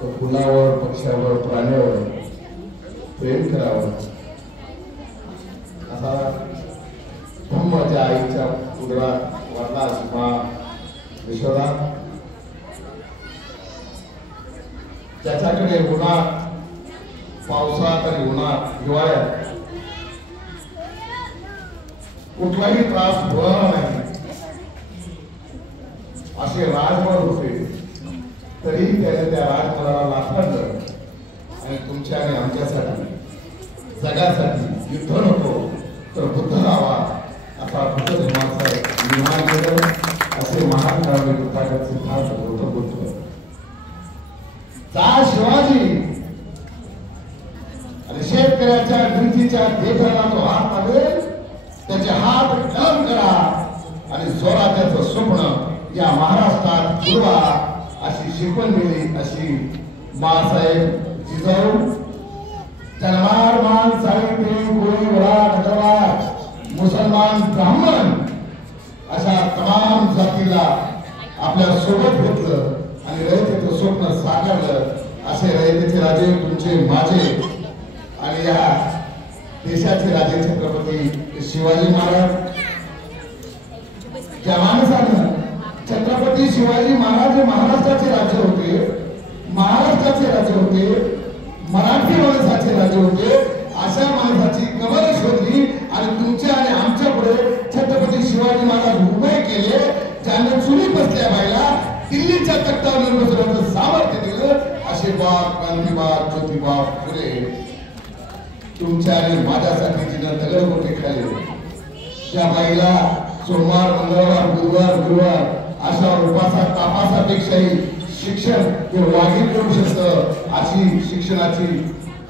तर फुलावर, पक्ष्यावर, प्राण्यावर प्रेम करावं असा माझ्या आईच्या उदरात वाटला मा यशोदा. त्याच्याकडे उन्हात, पावसात आणि उन्हात, हिवाळ्यात कुठलाही त्रास होणार नाही असे राजमहल होते. तरी त्याने त्या राजमहालाला लाथाडलं आणि तुमच्या आणि आमच्यासाठी, जगासाठी युद्ध नको तर बुद्ध राहावा असा बुद्ध धर्माचा निर्माण केलं. असे महान काव्य बुद्धाचा सिद्धांत गौतम बुद्ध. जा शिवाजी आणि शेतकऱ्याच्या भिंतीच्या देठाला तो हात लागेल त्याचे हात कलम करा आणि स्वराज्याचं स्वप्न या महाराष्ट्रात पुरवा अशी शिकवण दिली. अशी बाळासाहेब जिजाऊ तलवार मान सावित्री गोळी घोडा नगरवार मुसलमान ब्राह्मण अशा तमाम जातीला आपल्या सोबत घेतलं आणि रयतेचं स्वप्न साकारलं. असे रयतेचे राजे तुमचे माझे आणि या देशाचे राजे छत्रपती शिवाजी महाराज. ज्या माणसानं छत्रपती शिवाजी महाराज महाराष्ट्राचे राजे होते, महाराष्ट्राचे राजे होते, मराठी माणसाचे राजे होते, अशा माणसाची कबर शोधली आणि तुमच्या आणि आमच्या पुढे छत्रपती शिवाजी महाराज उभे केले. ज्याने चुली बसल्या बायला दिल्लीच्या तख्तावर बसवण्याचं सामर्थ्य दिलं. असे बाप गांधीबाग ज्योतिबा फुले तुमच्या आणि माझ्यासाठी जिनं दगड मोठे खाले. त्या बाईला सोमवार, मंगळवार, बुधवार, गुरुवार अशा उपासा तापासापेक्षाही शिक्षण हे वाघीण करू शकतं. अशी शिक्षणाची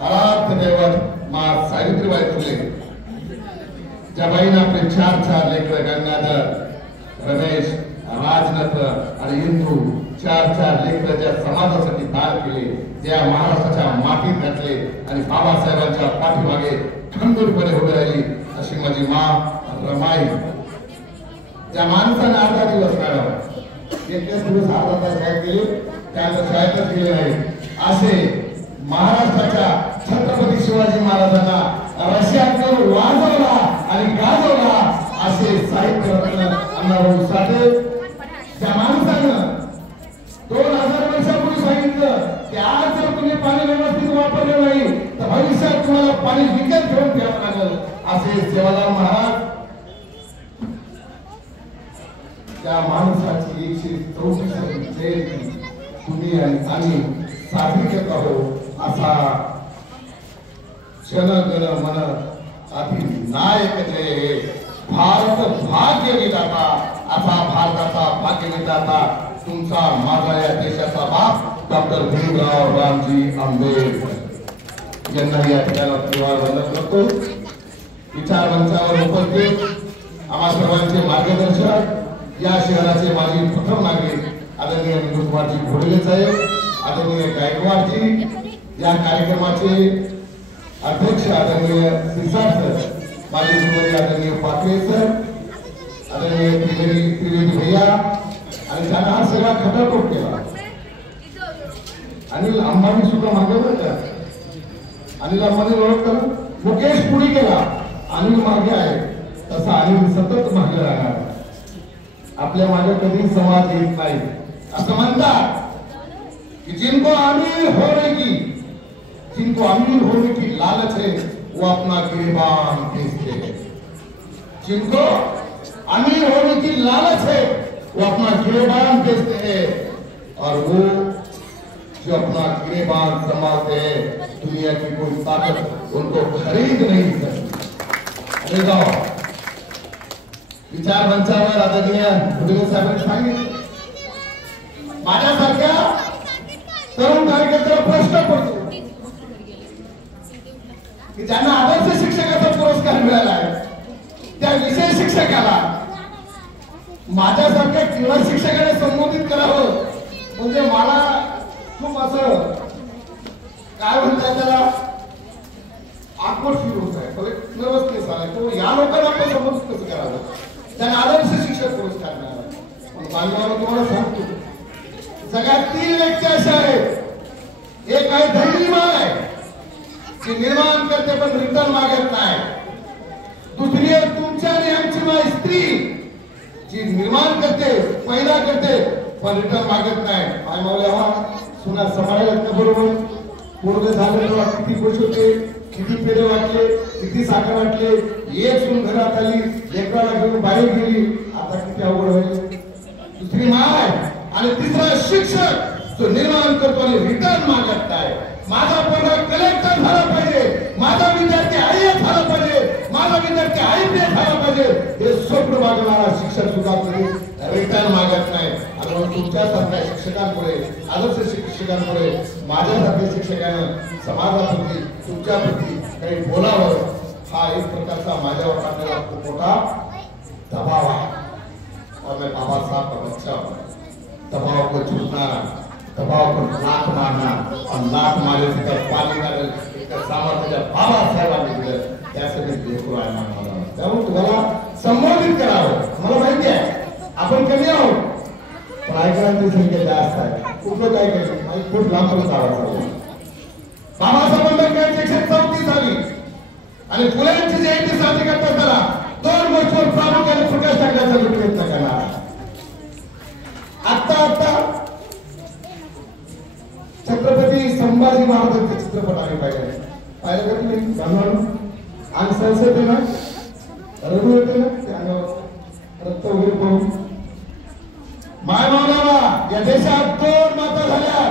आराध्य दैवत मा सावित्रीबाई फुले. ज्या बाईनं आपले चार लेकर गंगाधर, रमेश, राजनत्र आणि इंदू चार लेकर ज्या समाजासाठी दान केले, त्या महाराष्ट्राच्या मातीत घातले आणि बाबासाहेबांच्या पाठीमागे खंबीरपणे उभे राहिली अशी माझी मा रमाई. ज्या माणसाने अर्धा दिवस काढावा, एकच दिवस अर्धा तास काय केले त्यानंतर शाळेतच गेले नाही. असे महाराष्ट्राच्या छत्रपती शिवाजी महाराजांना रशियातून वाजवला आणि गाजवला असे साहित्य रत्न अण्णाभाऊ साठे. त्या माणसानं 2000 वर्षापूर्वी सांगितलं की आज जर तुम्ही पाणी व्यवस्थित वापरलं नाही तर भविष्यात तुम्हाला पाणी विकत घेऊन घ्यावं लागेल. असे सेवालाल महाराज. त्या माणसाची 134वी जयंती तुम्ही आणि आम्ही साजरी करत आहोत. असा जन गण मन अधिनायक जय भारत भाग्य विधाता असा भारताचा भाग्य विधाता तुमचा माझा या देशाचा बाप डॉक्टर भीमराव रामजी आंबेडकर यांना या ठिकाणी वंदन करतो. विचार मंचावर उपस्थित आम्हा सर्वांचे मार्गदर्शक, या शहराचे माजी प्रथम नागरिक आदरणीय विनोदजी घोडगे साहेब, आदरणीय गायकवाडजी, या कार्यक्रमाचे अध्यक्ष आदरणीय सिसार सर, माजी सुमरी आदरणीय पाटवे सर, आदरणीय त्रिवेदी भैया आणि त्यांना हा सगळा खटाटोप केला. अनिल अंबानी सुद्धा मागे बरं का, अनिल अंबानी ओळखतं, मुकेश पुढे गेला, अनिल मागे आहे, तसा अनिल सतत मागे राहणार. आपल्या मागे कधी समाज येत नाही. असं म्हणतात कि जिनको अमीर होने की लालच है वो अपना गिरबान बेचते हैं. जिनको अमीर होने की लालच है वो अपना गिरबान बेचते हैं और वो जो अपना गिरबान संभालते हैं दुनिया की कोई ताकत उनको खरीद नहीं सकती. विचार मंचावर आदरणीय घोडगे साहेबांनी सांगितलं, माझ्यासारख्या तरुण कार्यकर्त्याला प्रश्न पडतो की ज्यांना आदर्श शिक्षकाचा पुरस्कार मिळाला आहे त्या विषय शिक्षकाला माझ्यासारख्या क्रीडा शिक्षकाने संबोधित करावं म्हणजे मला खूप असं काय म्हणतात त्याला आकर्षित फील होत आहे. नर्वस केस आलाय तो या लोकांना आपण संबोधित कसं करावं. त्यांना आदर्श शिक्षक पुरस्कार मिळाला. पण बांधवांना तुम्हाला सांगतो जगातील व्यक्ती अशा आहेत करते पण रिटर्न मागत नाही. दुसरी आहे तुमच्या आणि आमची माय स्त्री जी निर्माण करते पैदा करते पण रिटर्न मागत नाही. माय मावल्या सुना सांभाळायला बरोबर पूर्ण झालं तेव्हा किती खुश होते, किती पेढे वाटले, किती साखर वाटले. एक सून घरात आली, लेकराला घेऊन बाहेर गेली, आता किती अवघड होईल. दुसरी माय आणि तिसरा शिक्षक जो निर्माण करतो आणि रिटर्न मागत नाही. माझा पोरगा कलेक्टर झाला पाहिजे, माझा विद्यार्थी IAS झाला पाहिजे, माझा विद्यार्थी IPS झाला पाहिजे हे स्वप्न मागणारा शिक्षक सुद्धा रिटर्न मागत नाही. आणि तुमच्यासारख्या शिक्षकांमुळे, आदर्श शिक्षकांमुळे, माझ्यासारख्या शिक्षकांना समाजाप्रती तुमच्याप्रती काही बोलावं हा एक प्रकारचा माझ्यावर टाकलेला खूप मोठा दबाव आहे. और मैं बाबा साहब का बच्चा हूँ. दबाव को झूठना, दबाव को लात मारना और लात मारे से पानी डाल सामर्थ्य बाबा साहेबांनी दिलं त्यासाठी देखो आहे मला. त्यामुळे तुम्हाला संबोधित करावं. मला माहिती आहे आपण कमी आहोत पण ऐकणाऱ्यांची संख्या जास्त आहे. कुठं काय केलं खूप लांबच आवाज. बाबासाहेब आंबेडकरांची 134 झाली आणि फुलेंची जयंती साजरी करतात. त्याला 2 गोष्टीवर प्रामुख्याने प्रकाश टाकण्याचा प्रयत्न करणार. आता छत्रपती संभाजी महाराजांचे चित्रपट आले पाहिजे. पाहिलं का तुम्ही बनवून आणि संसद आहे ना रडू येते ना ते अंगावर रक्त वगैरे पाहून. माय मावल्याला या देशात 2 माता झाल्या.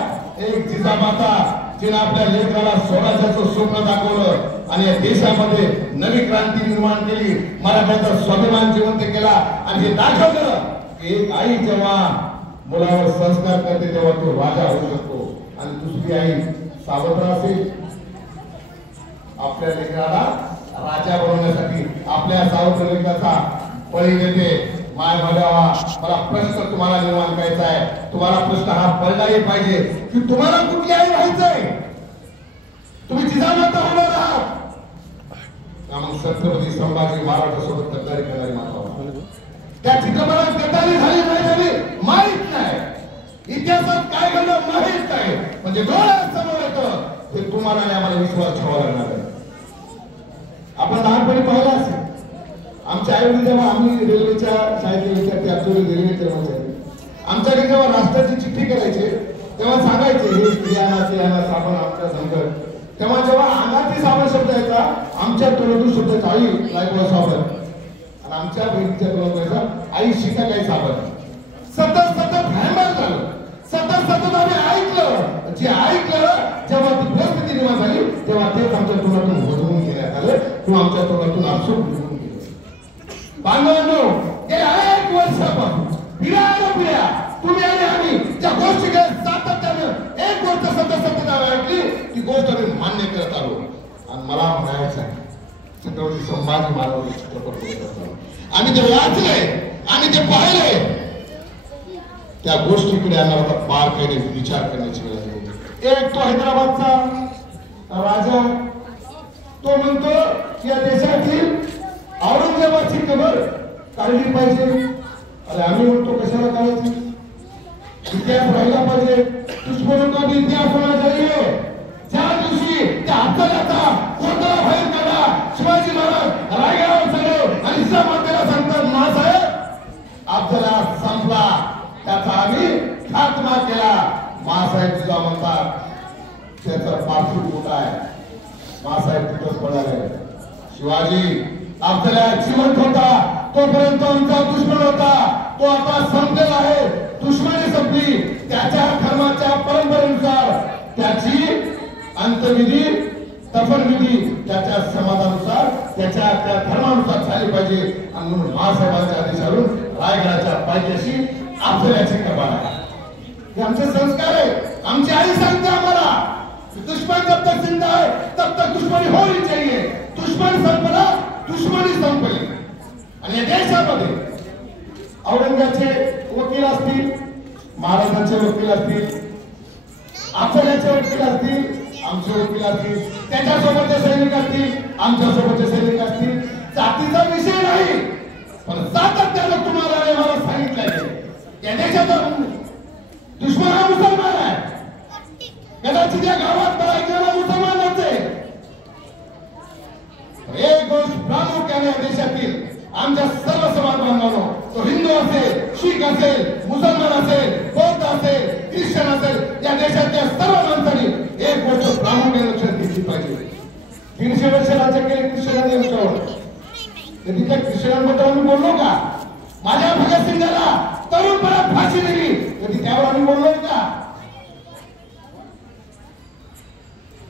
एक जिजामाता जिने आपल्या लेकराला स्वराज्याचं स्वप्न दाखवलं आणि या देशामध्ये नवी क्रांती निर्माण केली, मराठ्याचा स्वाभिमान जिवंत केला आणि हे दाखवलं की एक आई जेव्हा मुलावर संस्कार करते तेव्हा तो राजा होऊ शकतो. आणि दुसरी आई सावत्र असेल आपल्या लेकराला राजा बनवण्यासाठी आपल्या सावत्र लेकराचा बळी देते. माय मावल्यावा मला प्रश्न तुम्हाला निर्माण करायचा आहे. तुम्हाला प्रश्न हा पडलाही पाहिजे की तुम्हाला कुठली आई व्हायचंय. तुम्ही जिजामाता होणार आहात का मग छत्रपती संभाजी महाराजांसोबत तक्रारी करणारी माता. त्या चित्रपटात गद्दारी झाली नाही झाली माहित नाही, इतिहासात काय घडलं माहित नाही, म्हणजे डोळ्यासमोर येतं ते तुम्हाला आणि आम्हाला विश्वास ठेवावा लागणार आहे. आपण लहानपणी पाहिलं असेल आमच्या आई वडील जेव्हा आम्ही रेल्वेच्या शाळेतले विद्यार्थी ऍक्च्युअली रेल्वे कर्मचारी आमच्याकडे जेव्हा राष्ट्राची चिठ्ठी करायचे तेव्हा सांगायचे हे स्त्रियांना साबण आमच्या संकट. तेव्हा जेव्हा अंगातली साबण शब्द यायचा आमच्या तोंडातून शब्द आई लायबॉय साबण आणि आमच्या बहिणीच्या तोंडातून यायचा आई शिका काही साबण. सतत हॅमर झालं, सतत आम्ही ऐकलं. जे ऐकलं जेव्हा ती परिस्थिती निर्माण झाली तेव्हा तेच आमच्या तोंडातून वधवून घेण्यात आलं किंवा आमच्या तोंडातून आपसूक निघून गेलं. बांधवांनो गेल्या 1 वर्षापासून पिढ्या तुम्ही आणि आम्ही ज्या गोष्टीकडे सातत्यानं एक गोष्ट सतत ऐकली ती गोष्ट आम्ही मान्य करत आलो. आणि मला म्हणायचं आहे छत्रपती संभाजी महाराजांचे चित्रपट बघत असताना आम्ही ते वाचले आणि ते पाहिले त्या गोष्टीकडे आम्हाला बारकाईने विचार करण्याची वेळ आली. एक तो हैदराबादचा राजा तो म्हणतो की या देशातील औरंगजेबाची कबर काढली पाहिजे. अरे आम्ही म्हणतो कशाला काढायची, इतिहास राहिला पाहिजे. दुश्मनों का भी इतिहास होना चाहिए. ज्या दिवशी त्या अफजलाचा कोणता बाहेर काढला शिवाजी महाराज रायगडावर चढले आणि जिजामातेला सांगतात महासाहेब अफजला संपला, त्याचा आम्ही खात्मा केला. महासाहेब सुद्धा म्हणतात त्याचा पार्थिव मोठा आहे. महासाहेब तिथंच पडाले. शिवाजी अफजला जिवंत होता तोपर्यंत आमचा दुश्मन होता, तो आता संपलेला आहे. दुश्मनी संपली. त्याच्या धर्माच्या परंपरेनुसार त्याची अंत्यविधी दफनविधी त्याच्या समाजानुसार त्याच्या त्या धर्मानुसार झाली पाहिजे. आणि म्हणून महासाहेबांच्या आदेशावरून रायगडाच्या पायथ्याशी अफजलाची कबर आहे. हे आमचे संस्कार आहे. आमची आई सांगते आम्हाला दुश्मन जब तक जिंदा है तब तक दुश्मनी होनी चाहिए. दुश्मन संपला दुश्मनी संपली. आणि या देशामध्ये औरंगाचे वकील असतील, महाराजांचे वकील असतील, अफजलाचे वकील असतील, आमचे वकील असतील, त्याच्यासोबतचे सैनिक असतील, आमच्यासोबतचे सैनिक असतील. जातीचा विषय नाही पण सातत्यानं तुम्हाला मला सांगितलंय या देशाचा दुश्मन हा मुसलमान आहे. कदाचित या गावात मला ऐकलेला मुसलमान नव्हते शीख असेल, मुसलमान असेल, बौद्ध असेल, ख्रिश्चन असेल, या देशातल्या सर्व माणसांनी एक गोष्ट प्रामुख्याने लक्षात घेतली पाहिजे. 300 वर्ष राज्य केले ख्रिश्चनांनी आमच्यावर. कधी त्या ख्रिश्चनांबद्दल आम्ही बोललो का? माझ्या भगतसिंगाला तरुणपणात फाशी दिली, कधी त्यावर आम्ही बोललोय का?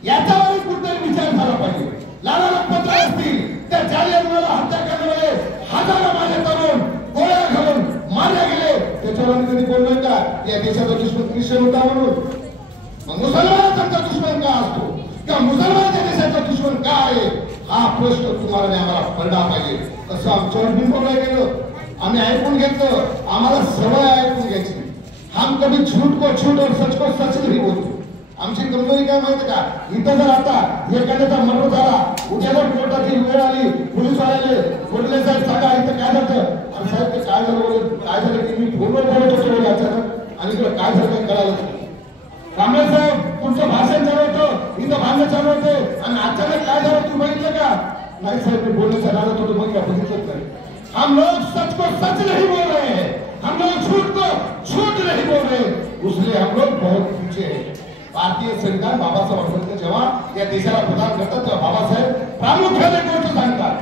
याच्यावर कुठेतरी विचार झाला पाहिजे. लाला लजपत राय असतील, त्या जालियनवाला हत्याकांडामध्ये हजारो माझे तरुण गोळ्या घालून मारले गेले, त्याच्यावर आम्ही कधी बोललोय का या देशाचा दुश्मन ख्रिश्चन होता म्हणून? मग मुसलमानांचा दुश्मन का असतो किंवा मुसलमानाच्या देशाचा दुश्मन का आहे, हा प्रश्न तुम्हाला आम्हाला पडला पाहिजे. तसं आमच्यावर बिंबवलं गेलं, आम्ही ऐकून घेतलं, आम्हाला सवय ऐकून घ्यायची. हम कभी झूठ को झूठ और सच को सच नहीं बोलते. आमची कमजोरी काय माहिती का? इथं जर आता एखाद्याचा मर्डर झाला, उद्या जर कोर्टाची वेळ आली, पोलीस वाले बोलले साहेब सांगा इथं काय झालं, आणि साहेब ते काय झालं की मी फोनवर बोलत होतो अचानक आणि इकडे काय झालं कळालं. कांबळे साहेब तुमचं भाषण चालू होतं, इथं भांडण चालू होते आणि अचानक काय झालं तू बघितलं का? नाही साहेब मी बोलण्याचा राहत होतो, मग बघितलं नाही. हम लोग सच को सच नहीं बोल रहे हैं, हम लोग झूठ को झूठ नहीं बोल रहे, इसलिए हम लोग बहुत पीछे हैं. भारतीय संविधान बाबासाहेब आंबेडकर जेव्हा या देशाला प्रदान करतात तेव्हा बाबासाहेब प्रामुख्याने गोष्ट सांगतात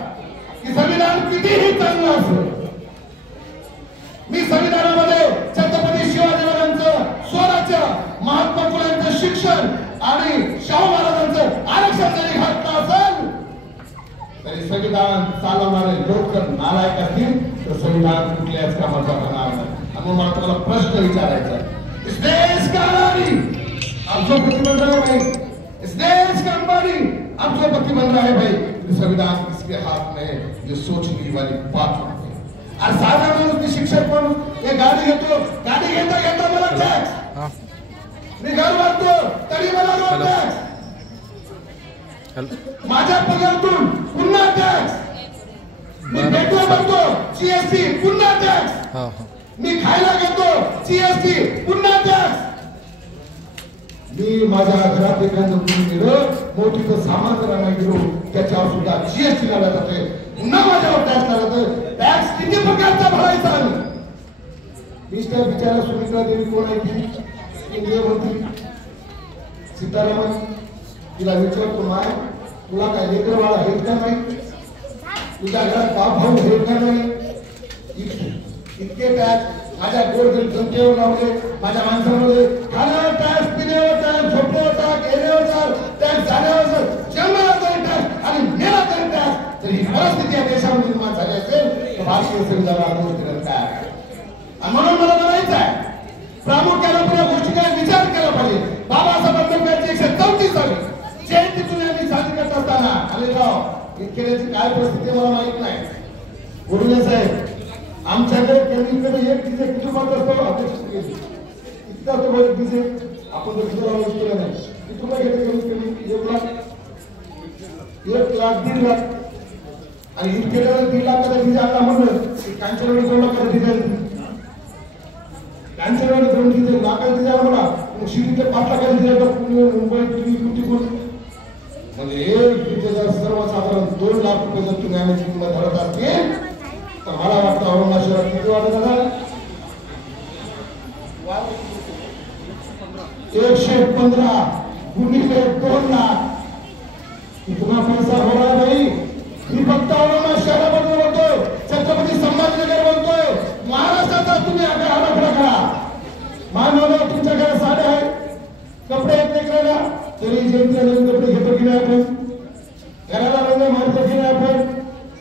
की संविधान कितीही चांगलं असलं, मी संविधानामध्ये छत्रपती शिवाजी महाराजांचं स्वराज्य, महात्मा फुलेंचं शिक्षण आणि शाहू महाराजांचं आरक्षण जरी घातलं असेल तरी संविधान चालवणारे लोक जर नालायक असतील तर संविधान कुठल्याच कामाचा होणार नाही. म्हणून मला तुम्हाला प्रश्न विचारायचा आहे, इस देश का नागरिक अब जो पति बन रहा है भाई, इस देश का अंबानी अब जो पति बन रहा है भाई, ये संविधान किसके हाथ में है, ये सोचने वाली बात है. और साधारण माणूस शिक्षक पण एक गाडी घेतो, गाडी घेता घेता मला टॅक्स, मी घर बांधतो तरी मला रोड टॅक्स, माझ्या पगारातून पुन्हा टॅक्स, मी पेट्रोल भरतो जीएसटी पुन्हा टॅक्स, मी खायला घेतो जीएसटी पुन्हा टॅक्स, मी माझ्या घरात एखादं घेऊन गेलं, मोठीचं सामान करायला गेलो त्याच्यावर सुद्धा जीएसटी लावला जाते, पुन्हा माझ्यावर टॅक्स लावला जातो. टॅक्स किती प्रकारचा भरायचा? मी त्या बिचारा सुमित्रा देवी कोण आहे ती केंद्रीय मंत्री सीतारामन, तिला विचारतो माय तुला काय लेकर बाळा आहेत का नाही, तुझ्या घरात बाप भाऊ आहेत का नाही, इतके टॅक्स माझ्या गोरगरीब जनतेवर लावले, माझ्या माणसांमध्ये खाण्यावर टॅक्स, पिण्यावर टॅक्स, झोपण्यावर टॅक्स, येण्यावर टॅक्स, जाण्यावर जन्माला तरी टॅक्स आणि मेला तरी टॅक्स. तर ही परिस्थिती या देशामध्ये निर्माण झाली असेल तर भारतीय संविधानाला काय? आणि म्हणून मला म्हणायचं आहे प्रामुख्याने आपण या गोष्टीचा विचार केला पाहिजे. बाबासाहेब आंबेडकरांची 134वी जयंती तुम्ही आम्ही साजरी करत असताना अलेगाव इतकेची काय परिस्थिती मला माहित नाही. गुरुले साहेब आमच्याकडे कमीकडे एक डीजे किती मात्र असतो अध्यक्ष इतका तो एक डीजे आपण जर किती लावून केला नाही किती रुपये घेते कमीत कमी 1 लाख 1.5 लाख आणि इतके 1.5 लाखाचा डीजे आता म्हणलं कांचनवाडी 2 लाखाचा डीजे कांचनवाडी 2 डीजे लाखाचा डीजे म्हणा मग शिटीचे 5 लाखाचा डीजे पुणे मुंबई दिल्ली कुठे म्हणजे एक डीजे जर सर्वसाधारण 2 लाख रुपये जर तुम्ही आम्ही किंमत धरत असतील तर मला वाटतं औरंगाबाद किती वाटत झाला 115 गुणिले 2 लाख कितना पैसा हो रहा है भाई. मी फक्त औरंगाबाद शहराबद्दल बोलतोय, छत्रपती संभाजीनगर बोलतोय, महाराष्ट्राचा तुम्ही आराखडा करा. मानव तुमच्याकडे साड्या आहेत, कपडे आहेत लेकराला तरी जयंतीला नवीन कपडे घेतो की नाही आपण, घराला रंग मारतो की नाही आपण,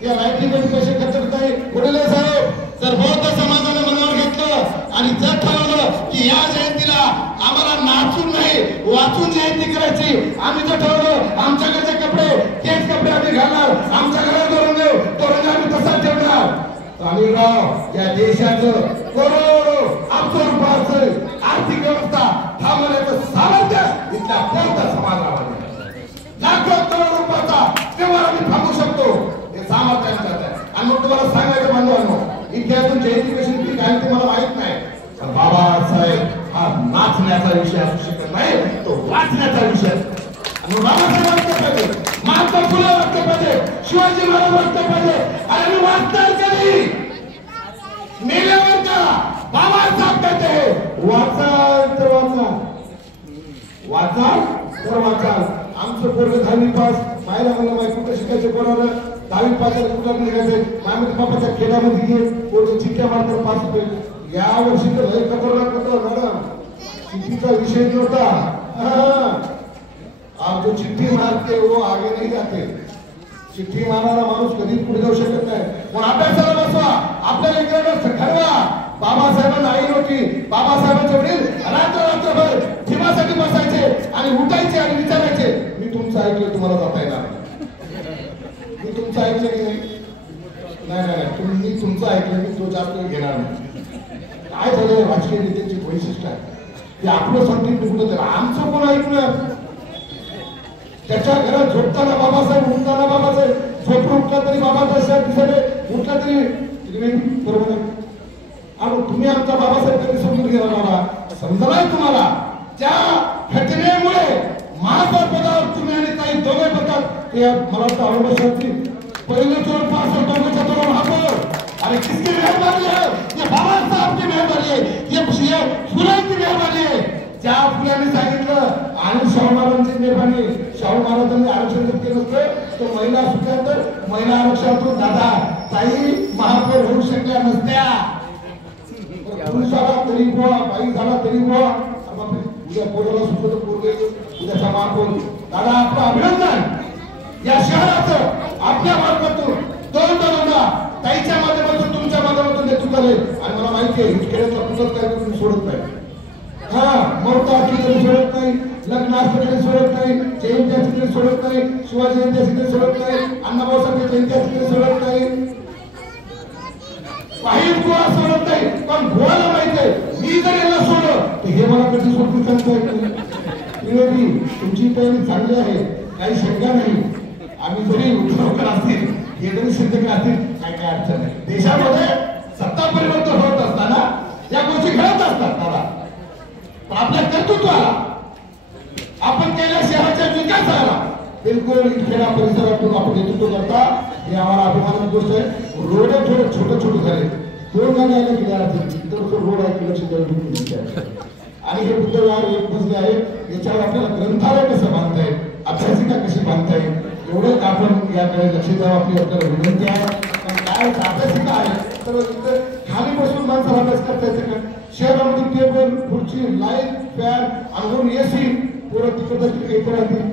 या लाईटीमध्ये पैसे खर्च करताय. वडील साहेब जर बौद्ध समाजाने मनावर घेतलं आणि जर ठरवलं की या जयंतीला आम्हाला नाचून नाही वाचून जयंती करायची, आम्ही जर ठरवलं आमच्याकडचे कपडे तेच कपडे आम्ही घालणार, आमच्या घरात तो रंग आम्ही तसाच ठेवणार, तर आम्ही राव या देशाचं करोडो अब्ज रुपयाचं आर्थिक व्यवस्था थांबवण्याचं सामर्थ्य इथल्या बौद्ध समाजामध्ये लाखो करोड रुपयाचा व्यवहार आम्ही थांबवू शकतो हे सामर्थ्य आमच्यात आहे. आणि मग तुम्हाला सांगायचं बांधवांनो इथे अजून जयंती कशी ती काय तुम्हाला माहित नाही, पण बाबासाहेब हा नाचण्याचा विषय असू शकत नाही, तो वाचण्याचा विषय. आणि बाबासाहेब वाचलं पाहिजे, महात्मा फुले वाचलं पाहिजे, शिवाजी महाराज वाचलं पाहिजे. आणि मी वाचणार कधी मेल्यावर का बाबासाहेब कहते हैं वाचाल तर वाचाल, वाचाल तर वाचाल. आमचं पोरग 10वी पास, मायला म्हणलं माय कुठं शिकायचं पोराला, 10वी पास कुठं निघायचं, माय बापाच्या खेळामध्ये घे पोरग चिठ्ठ्या मारतात 5 रुपये. या वर्षी तर लय खतरनाक होतं मॅडम, चिठ्ठीचा विषय नव्हता. आप जो चिठ्ठी मारते वो आगे नहीं जाते. चिठ्ठी मारणारा माणूस कधीच पुढे जाऊ शकत नाही. पण अभ्यासाला बसवा, आपल्या लेकरांना ठरवा. बाबासाहेबांना आई नव्हती, बाबासाहेबांचे वडील रात्रभर ठेवासाठी बसायचे आणि उठायचे आणि विचारायचे मी तुमचं ऐकलं तुम्हाला जाता येणार, मी तुमचं ऐकलं की नाही, नाही नाही तुम्ही तुमचं ऐकलं मी तो जास्त घेणार नाही. काय झालं राजकीय नेत्यांची वैशिष्ट्य आहे ते आपलं सांगतील कुठं तर आमचं कोण ऐकलं. त्याच्या घरात झोपताना बाबासाहेब, उठताना बाबासाहेब, झोपून उठला तरी बाबासाहेब दिसले, उठला तरी बरोबर आहे. आणि तुम्ही आमचा बाबासाहेब कधी समजून घेणार बाबा, समजलाय तुम्हाला. त्या घटनेमुळे महापौरपदावर तुम्ही आणि काही दोघे पदात ते मला वाटतं औरंगाबादची पहिले चोर पास और दोघेच्या तोर महापौर. अरे किसकी मेहरबानी है, ये बाबासाहेब की मेहरबानी आहे, ये फुले की मेहरबानी आहे. ज्या फुलांनी सांगितलं आणि शाहू महाराजांची मेहरबानी. शाहू महाराजांनी आरक्षण जर केलं नसतं तर महिला सुद्धा तर महिला आरक्षणातून दादा ताई महापौर होऊ शकल्या नसत्या. पुरुषाला तरी बुवा, बाई झाला तरी बुवा, उद्या पोराला सुद्धा तर पोरगे उद्याचा महापौर. दादा आपलं अभिनंदन या शहराचं आपल्या मार्फतून दोन ताईच्या माध्यमातून तुमच्या माध्यमातून नेतृत्व झाले. आणि मला माहिती आहे खेड्याचा कुठंच काय तुम्ही सोडत नाही. हा ममता असली सोडत नाही, लग्न असलं तरी सोडत नाही, जयंती असली तरी सोडत नाही, शिवाजी जयंती असली तरी सोडत नाही, अण्णाभाऊ साठे जयंती असली तरी सोडत नाही, काही गोळा सोडत नाही. पण गोळाला माहित आहे मी जर याला सोडलं तर हे मला कधी सोडून सांगता तुमची तयारी चांगली आहे, काही शंका नाही. आम्ही जरी उद्योजक असतील, हे जरी शिक्षक असतील, काय काय अडचण नाही. देशामध्ये सत्ता परिवर्तन होत असताना या गोष्टी घडत असतात दादा. पण आपल्या कर्तृत्वाला आपण केल्या शहराच्या विकासाला बिलकुल खेडा परिसरातून आपण नेतृत्व करता, हे आम्हाला अभिमानाची गोष्ट आहे. रोड थोडे छोटे छोटे झाले, 2 गाड्या आल्या गेल्या तर रोड आहे की लक्ष द्यायला. आणि हे बुद्ध विहार एक बसले आहे, याच्यावर आपल्याला ग्रंथालय कसं बांधता येईल, अभ्यासिका कशी बांधता येईल, एवढंच आपण याकडे लक्ष द्यावं आपली आपल्याला विनंती आहे. पण काय अभ्यासिका आहे तर खाली बसून माणसाला अभ्यास करता येते का. शहरामध्ये टेबल खुर्ची लाईट फॅन आणि एसी पुरं तिकडे येत राहतील.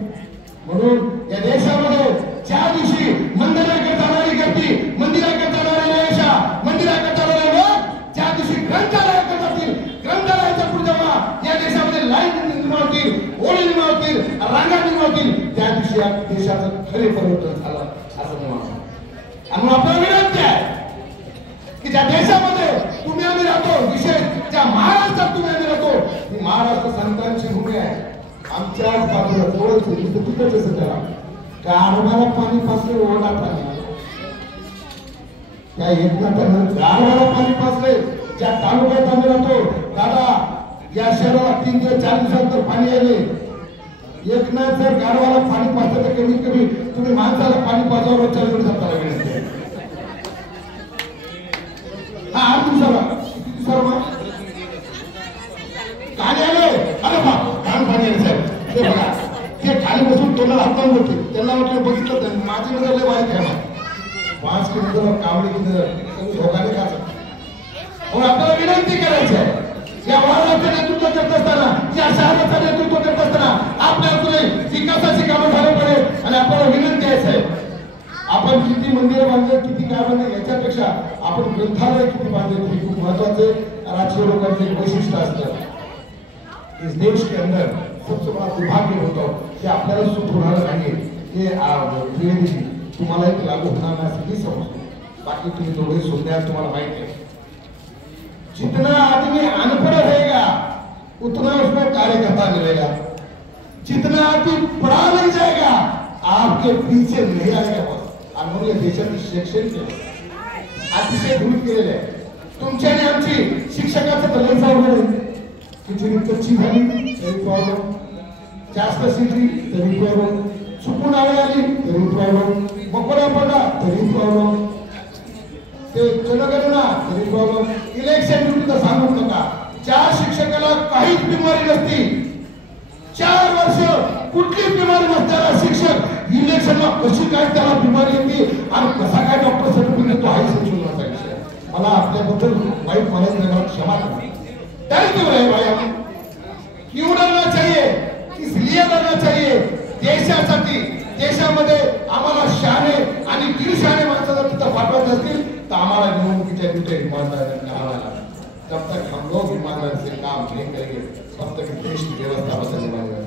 म्हणून या देशामध्ये ज्या दिवशी मंदिराकडे जाणारी गर्दी, मंदिराकडे जाणारी रेषा, मंदिराकडे जाणारे लोक ज्या दिवशी ग्रंथालयाकडे जातील, ग्रंथालयाच्या पुढे जेव्हा या देशामध्ये लाईन निर्माण होतील, ओळी निर्माण होतील, रांगा निर्माण होतील, त्या दिवशी या देशाचं खरे परिवर्तन झालं असं म्हणून. आणि आपल्याला विनंती आहे की ज्या देशामध्ये तुम्ही आम्ही राहतो, विशेष ज्या महाराष्ट्रात तुम्ही आम्ही राहतो, ही महाराष्ट्र संतांची भूमी आहे. आमच्याच बाजूला जवळच तिथंच असं त्याला गारवाला पाणी पासले, ओढा पाणी त्या एकनाथानं गारवाला पाणी पासले. ज्या तालुक्यात आम्ही राहतो दादा, या शहराला 3 ते 4 दिवसानंतर पाणी आले. एकनाथ जर गारवाला पाणी पासलं तर कमीत कमी तुम्ही माणसाला पाणी पाजावर रोजच्या वेळी जाता लागेल. हा 8 दिवसाला किती दिवसाला पाणी आले. अरे बाप घाण पाणी आले साहेब. ते बघा ते खाली बसून तोंडाला हात लावून होते, त्यांना वाटलं बघितलं तर माझी नजर लय वाईट आहे. 5 किलोमीटर कावडी किती धोकाने का. म्हणून आपल्याला विनंती करायची आहे या वाहनाचं नेतृत्व करत असताना, या शहराचं नेतृत्व करत असताना आपल्या तुला विकासाची कामं झाली पाहिजे. आणि आपल्याला विनंती आहे साहेब, आपण किती मंदिरं बांधले, किती काय बांधले, याच्यापेक्षा आपण ग्रंथालय किती बांधले हे खूप महत्वाचे. राजकीय लोकांचे वैशिष्ट्य असतं. इस देश के अंदर सबसे बड़ा दुर्भाग्य होता है कि आपल्याला सुख होणार नाही. हे तुम्हाला एक लागू होणार नाही असं समजतो. बाकी तुम्ही दोघे सुंदर तुम्हाला माहिती है. जितना आदमी अनपढ़ रहेगा उतना उसको कार्यकर्ता मिलेगा. जितना आदमी पढ़ा नहीं जाएगा आपके पीछे नहीं आएगा बस. आणि म्हणून देशाची शैक्षणिक अतिशय भूल केलेले आहे. तुमच्याने आमची शिक्षकाचं तर लय चालू आहे. खिचडी कच्ची झाली तरी प्रॉब्लेम, जास्त शिजली तरी प्रॉब्लेम, चुकून आली तरी प्रॉब्लेम, मकोडा पडला तरी प्रॉब्लेम. ते जनगणना प्रॉब्लेम इलेक्शन ड्युटी तर सांगू नका. ज्या शिक्षकाला काहीच बिमारी नसती 4 वर्ष कुठली बिमारी नसताना शिक्षक इलेक्शनला कशी काय त्याला बिमारी येते आणि कसा काय डॉक्टर सर्टिफिकेट येतो हाही शिक्षणाचा विषय. मला आपल्याबद्दल वाईट म्हणायचं नाही, मला क्षमा करा. काय क्यों रहे भाई हम? क्यों डरना चाहिए? इसलिए डरना चाहिए देशासाठी. देशामध्ये आम्हाला शाने आणि दीडशाने माणसं जर तिथं पाठवायचे असतील तर आम्हाला निवडणुकीच्या दिवशी इमानदारीने करावं लागेल. जब तक हम लोग ईमानदारी से काम नहीं करेंगे तब तक देश की व्यवस्था बदलने वाली है.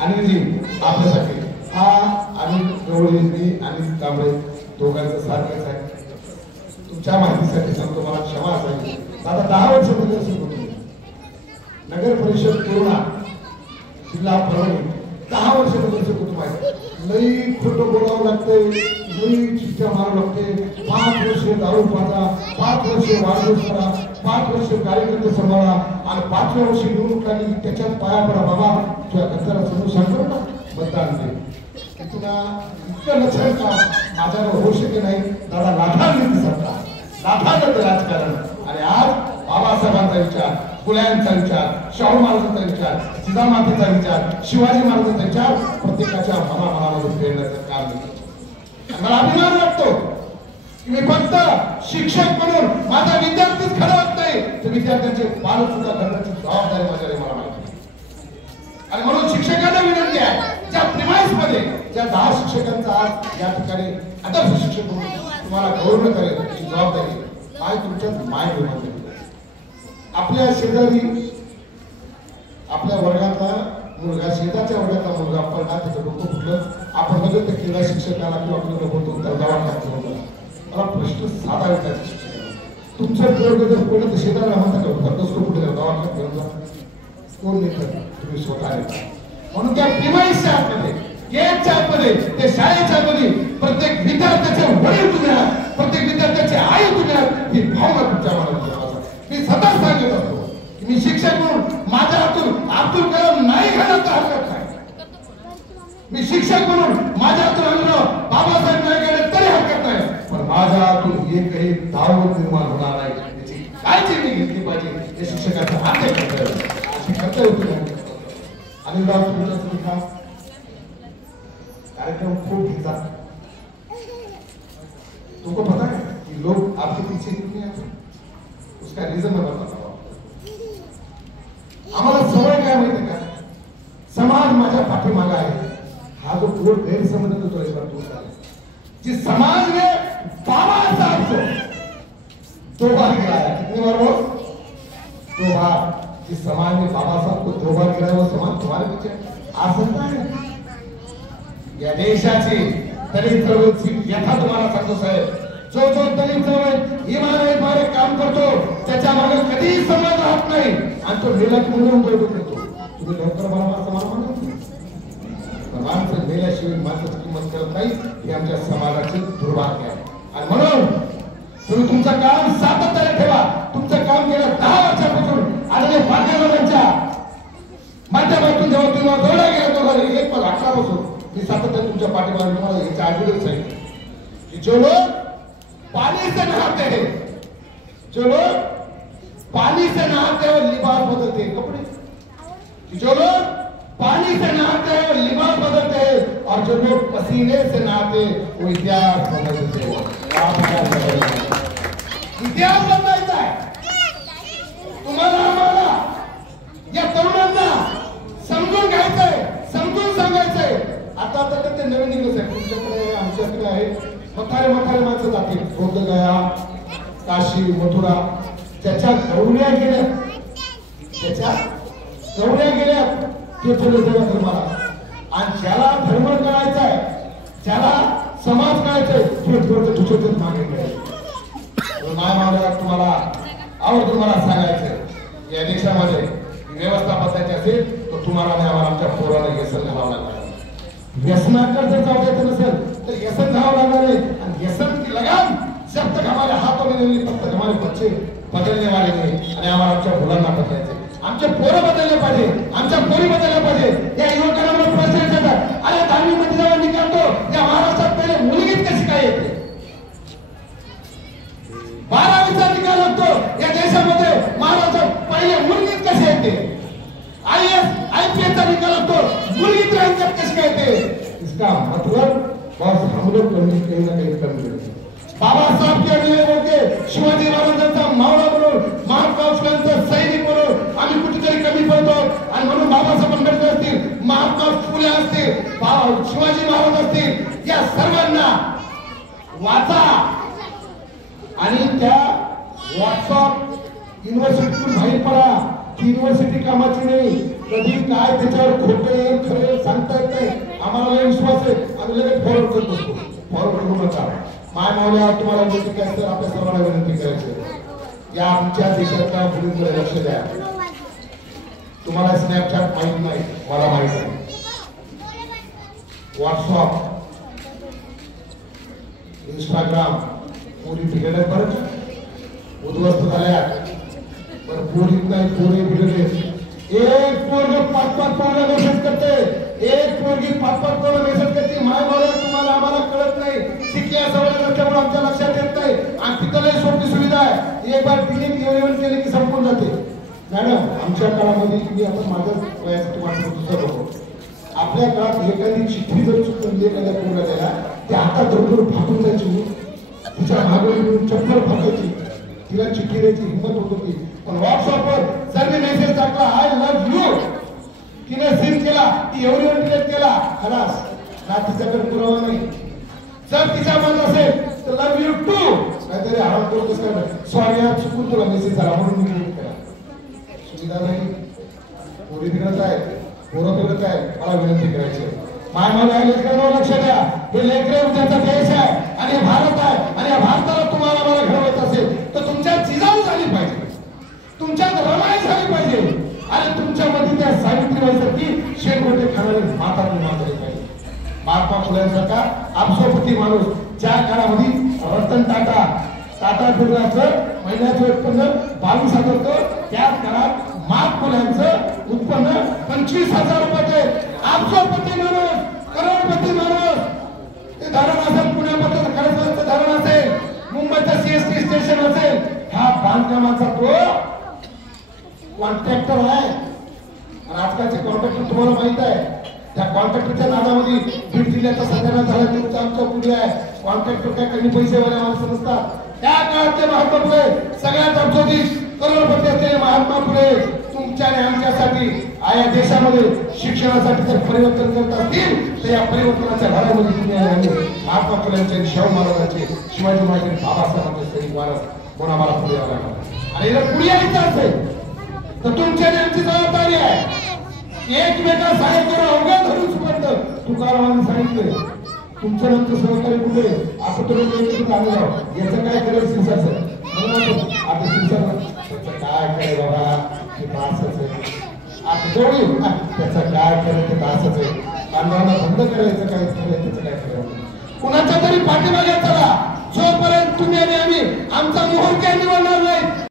आणि जी आपल्यासाठी हा आणि गवळी आणि कांबळे दोघांचं सारखंच आहे. तुमच्या माहितीसाठी सांगतो, मला क्षमा असावी. दादा 10 वर्ष नगरसेवक होतो. नगर परिषद पूर्णा जिल्हा परभणी 10 वर्ष नगरसेवक होतो. माहिती लई खोटं बोलावं लागतंय, लई चिठ्ठ्या मारावं लागते. 5 वर्ष दारू पाजा, 5 वर्ष वाढदिवस करा, 5 वर्ष कार्यकर्ते सांभाळा आणि 5व्या वर्षी निवडणूक लागली त्याच्यात पाया पडा. बाबा तुझ्या घरच्याला समजून सांगतो ना मतदान दे. तुला इतकं लक्षण का माझ्यावर होऊ शके नाही. दादा लाथांनी सरकार, लाथांचं राजकारण. आणि आज बाबासाहेबांचा विचार, फुल्यांचा विचार, शाहू महाराजांचा विचार, जिजामातेचा विचार, शिवाजी महाराजांचा विचार प्रत्येकाच्या मनामध्ये प्रेरण्याचं काम केलं. मला अभिमान वाटतो की मी फक्त शिक्षक म्हणून माझा विद्यार्थीच घडवत नाही तर विद्यार्थ्यांचे पालक सुद्धा घडवण्याची जबाबदारी माझ्याकडे मला माहिती. आणि म्हणून शिक्षकांना विनंती आहे, ज्या प्रिमाइस मध्ये ज्या 10 शिक्षकांचा आज या ठिकाणी आदर्श शिक्षक म्हणून तुम्हाला गौरव करेल याची जबाबदारी काय तुमच्यात माय घेऊन. आपल्या शेजारी आपल्या वर्गातला मुलगा, शेजारच्या वर्गातला मुलगा पडला, त्याचं डोकं फुटलं. आपण बघत तर क्रीडा शिक्षकाला किंवा आपल्याला बोलतो तर दवाखान्यात होता. मला प्रश्न साधा विचारायचा शिक्षकाला, तुमचं पोरग जर पडलं तर शेजारला म्हणता का कसं कुठे दवाखान्यात घेऊन जा? कोण नेतं? तुम्ही स्वतः नेता. म्हणून त्या प्रिमाइसच्या आतमध्ये, गेटच्या आतमध्ये, त्या शाळेच्या आतमध्ये प्रत्येक विद्यार्थ्याचे वडील तुम्ही आहात, प्रत्येक विद्यार्थ्याचे आई तुम्ही आहात, ही भावना तुमच्या मनात. मी सतत सांगत असतो की मी शिक्षक म्हणून माझ्या हातून अब्दुल कलाम नाही घडत हरकत नाही. मी शिक्षक म्हणून माझ्या हातून आणलं बाबासाहेब नाही घडत तरी हरकत नाही. पण माझ्या हातून एकही दावत निर्माण होणार नाही याची काळजी मी घेतली पाहिजे. हे शिक्षकाचं हात कर्तव्य होतं. आणि तुमच्या कार्यक्रम खूप घेतात. तुमको पता है कि लोग आपके पीछे क्यों नहीं आते? उसका रीजन मैं बताता हूं. आम्हाला सवय काय माहिती का, समाज माझ्या पाठीमागे आहे हा जो पूर्ण गैरसमज होतो तो एक बार दूर झाला. जिस समाज ने बाबा साहब को 2 बार गिराया, कितनी बार वो 2 बार. जिस समाज ने बाबा साहब को 2 बार गिराया वो समाज तुम्हारे पीछे आ सकता है? या देशाची दलित चळवळीची व्यथा तुम्हाला सांगतो साहेब. जो दलित चळवळ इमानदारीने काम करतो त्याच्या मागे कधीही समाज राहत नाही आणि तो मेला म्हणून बोलतो. तुम्ही डॉक्टर बनवा असं मला म्हणत नाही. माणसं मेल्याशिवाय माणसाची किंमत करत नाही, हे आमच्या समाजाचे दुर्भाग्य आहे. आणि म्हणून तुम्ही तुमचं काम सातत्याने ठेवा. तुमचं काम गेल्या 10 वर्षापासून आदरणीय पाटीलवाल्यांच्या माध्यमातून जेव्हा तुम्हाला जोडला गेला 2018 पासून मी सातत्याने तुमच्या पाठीमागे तुम्हाला याच्या आधीच सांगितलं की जो लोग पानी से नहाते हैं, जो लोग पानी से नहाते हैं और लिबास बदलते हैं, कपड़े. जो लोग पानी से नहाते हैं और लिबास बदलते हैं और जो लोग पसीने से नहाते वो इतिहास बदलते हैं. इतिहास बदलायचा आहे. तुम्हाला आम्हाला या तरुणांना समजून घ्यायचंय, समजून सांगायचंय. आता तर ते नवीन निघत आहे तुमच्याकडे, आमच्याकडे आहे. म्हातारे माणसं जातील बोधगया, काशी, मथुरा. त्याच्या गौऱ्या गेल्या, ते चले देवा धर्माला. आणि ज्याला धर्म कळायचा आहे, ज्याला समाज कळायचा आहे, ते दुसऱ्याच मागे मिळाले. माया तुम्हाला आवडून मला सांगायचंय या देशामध्ये व्यवस्था बसायची असेल तर तुम्हाला नाही आम्हाला आमच्या पोराला व्यसन घालावं लागणार. व्यसनाकडे जर जाऊ द्यायचं नसेल तो व्यसन घाव लागणार है. और व्यसन की लगाम जब तक हमारे हाथों में नहीं तब तक हमारे बच्चे बदलने वाले नहीं. आणि आम्हाला आमच्या मुलांना बदलायचे, आमचे पोरं बदलले पाहिजे, आमच्या पोरी बदलल्या पाहिजे. या युवकांना मला प्रश्न विचारतात, अरे 10वी मध्ये जेव्हा निकालतो या महाराष्ट्रात पहिले मुलगीत कशी काय येते? इसका मतलब बस हम लोग कहीं ना कहीं कमी करते हैं। बाबासाहेब के नियम होते शिवाजी महाराजांचा मावळा म्हणून महात्मा फुलेंचा सैनिक म्हणून आम्ही कुठेतरी कमी पडतो आणि म्हणून बाबासाहेब आंबेडकर असतील, महात्मा फुले असतील, शिवाजी महाराज असतील, या सर्वांना वाचा आणि त्या व्हॉट्सअप युनिव्हर्सिटीतून बाहेर पडा। ती युनिव्हर्सिटी कामाची नाही, कधी काय त्याच्यावर खोटे खरे सांगता येत नाही। आम्हाला विश्वास आहे, आम्ही लगेच फॉरवर्ड करत असतो, फॉरवर्ड करू नका। माय मावल्या तुम्हाला विनंती करायचं, आपल्या सर्वांना विनंती करायची, या आमच्या देशातल्या मुलींकडे लक्ष द्या। तुम्हाला स्नॅपचॅट माहित नाही, मला माहित आहे, व्हॉट्सअप, इंस्टाग्राम पोरी बिघडल्या, बरं उद्ध्वस्त झाल्या, पण पोरीत नाही, पोरी बिघडले। एक पोरग 5-5 पोरं मेसेज करते, एक पोरगी 5-5 पोरं मेसेज करते। माय मावल्या तुम्हाला आम्हाला कळत नाही, शिकल्या सवय नसल्यामुळे आमच्या लक्षात येत नाही, आणि तिथं लय सोपी सुविधा आहे, एक बार डिलीट इव्हेंट केले की संपून जाते। मॅडम आमच्या काळामध्ये तुम्ही आता माझ्या वयाचं तुम्हाला दुसरं बघू, आपल्या काळात एखादी चिठ्ठी जर चुकून एखाद्या पोरला गेला ते हातात धरून फाटून जायची, तिच्या मागून चप्पल फाटायची, तिला चिठ्ठी द्यायची हिंमत होत होती। पण व्हॉट्सअपवर जर मी मेसेज टाकला आय लव्ह यू, तिने सीन केला, ती एवढी डिलीट केला, खलास ना तिच्याकडे पुरावा नाही। जर तिच्या मन असेल तर लव्ह यू टू, काहीतरी आराम करतोस काय, सॉरी यार चुकून तुला मेसेज आला म्हणून मी डिलीट केला। सुविधा नाही, पोरी बिघडत आहे, पोरं बिघडत आहे, मला विनंती करायची माय मला लेकरांवर लक्ष द्या। हे लेकरं उद्याचा देश आहे आणि भारत आहे, आणि या भारताला तुम्हाला मला घडवायचं असेल तर तुमच्या जिजाऊ झाली पाहिजे, तुमच्यात रमाई झाली पाहिजे, आणि तुमच्यामध्ये त्या सावित्रीबाईसारखी शेणगोटे खाणारी माता निर्माण झाली पाहिजे। महात्मा फुलेंसारखा अब्जोपती माणूस, ज्या काळामध्ये रतन टाटा बिर्लाचं महिन्याचं उत्पन्न 22,000 होतं, त्या काळात महात्मा फुल्यांचं उत्पन्न 25,000 रुपये। अब्जोपती माणूस, करोडपती माणूस, ते धरण असेल, पुण्यामध्ये खडकवासचं धरण असेल, मुंबईचं सीएसटी स्टेशन असेल, ह्या बांधकामाचा तो कॉन्ट्रॅक्टर आहे। आजकालचे कॉन्ट्रॅक्टर तुम्हाला माहित आहे, त्या कॉन्ट्रॅक्टरच्या नादामध्ये बीड जिल्ह्याचा सत्यानाश झाला, तुमचा आमच्या पुढे आहे। कॉन्ट्रॅक्टर काय कमी पैसेवाले माणसं नसतात, त्या काळातले महात्मा फुले सगळ्यात अब्जोपती करोडपती असलेले महात्मा फुले तुमच्या आणि आमच्यासाठी या देशामध्ये शिक्षणासाठी जर परिवर्तन करत असतील तर या परिवर्तनाच्या घरामध्ये तुम्ही आणि महात्मा फुलेंचे, शाहू महाराजांचे, शिवाजी महाराजांचे, बाबासाहेबांचे सैनिक वारस म्हणून आम्हाला पुढे यावं लागलं। आणि जर पुढे यायचं असेल तर तुमच्या आणि आमची जबाबदारी आहे, एकमेकाला सहाय्य करून अवघड धरून सुपडतं। तुकारामांनी सांगितलं तुमचं नंतर सहकारी कुठे आपण तुम्ही आलो आहोत, याचं काय करेल शिरसाचं म्हणून आता शिरसा काय करे बाबा, ते असंच आहे, आता जोडी त्याचं काय करायचं तर असंच आहे, कांद्याला बंद करायचं काय करायचं, त्याचं काय करायचं, कुणाच्या तरी पाठीमागे चला, जोपर्यंत तुम्ही आणि आम्ही आमचा मोहर काय निवडणार